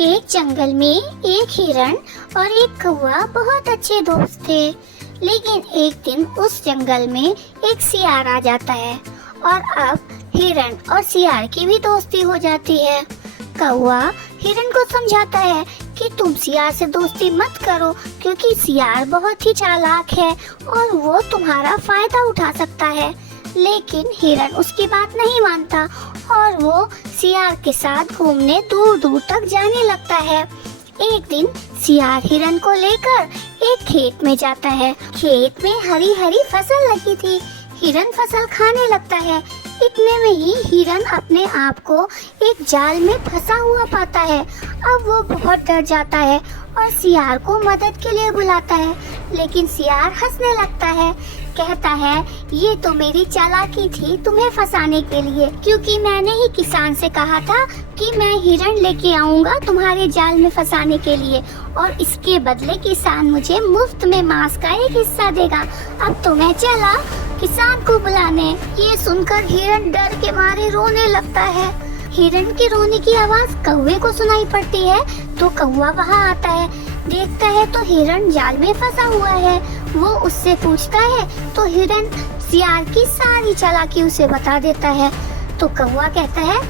एक जंगल में एक हिरण और एक कौवा बहुत अच्छे दोस्त थे। लेकिन एक दिन उस जंगल में एक सियार आ जाता है और अब हिरण और सियार की भी दोस्ती हो जाती है। कौवा हिरण को समझाता है कि तुम सियार से दोस्ती मत करो क्योंकि सियार बहुत ही चालाक है और वो तुम्हारा फायदा उठा सकता है। लेकिन हिरण उसकी बात नहीं मानता और वो सियार के साथ घूमने दूर दूर तक जाने लगता है। एक दिन सियार हिरण को लेकर एक खेत में जाता है। खेत में हरी हरी फसल लगी थी। हिरण फसल खाने लगता है। इतने में ही हिरण अपने आप को एक जाल में फंसा हुआ पाता है। अब वो बहुत डर जाता है और सियार को मदद के लिए बुलाता है। लेकिन सियार हंसने लगता है, कहता है ये तो मेरी चालाकी थी तुम्हें फंसाने के लिए, क्योंकि मैंने ही किसान से कहा था कि मैं हिरण लेके आऊंगा तुम्हारे जाल में फंसाने के लिए और इसके बदले किसान मुझे मुफ्त में मांस का एक हिस्सा देगा। अब तो मैं चला किसान को बुलाने। ये सुनकर हिरण डर के मारे रोने लगता है। हिरण के रोने की आवाज कौवे को सुनाई पड़ती है तो कौवा वहाँ आता है। देखता है तो हिरण जाल में फंसा हुआ है। वो उससे पूछता है तो हिरण सियार की सारी चालाकी उसे बता देता है। तो कौवा कहता है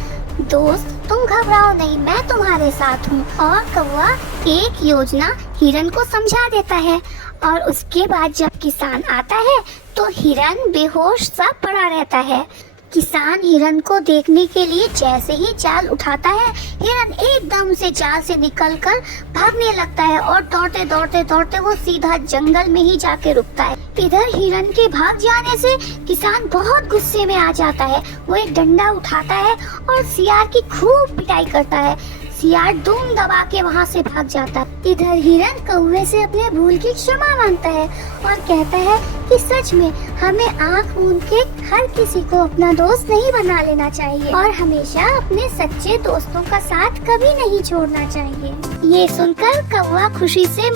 दोस्त तुम घबराओ नहीं, मैं तुम्हारे साथ हूँ। और कौवा एक योजना हिरण को समझा देता है और उसके बाद जब किसान आता है तो हिरण बेहोश सा पड़ा रहता है। किसान हिरण को देखने के लिए जैसे ही जाल उठाता है, हिरण एकदम से जाल से निकलकर भागने लगता है और दौड़ते दौड़ते दौड़ते वो सीधा जंगल में ही जाके रुकता है। इधर हिरण के भाग जाने से किसान बहुत गुस्से में आ जाता है। वो एक डंडा उठाता है और सियार की खूब पिटाई करता है। सियार दुम दबा के वहाँ से भाग जाता है। इधर हिरण कौवे से अपने भूल की क्षमा मांगता है और कहता है कि सच में हमें आँख मूंद के हर किसी को अपना दोस्त नहीं बना लेना चाहिए और हमेशा अपने सच्चे दोस्तों का साथ कभी नहीं छोड़ना चाहिए। ये सुनकर कौवा खुशी से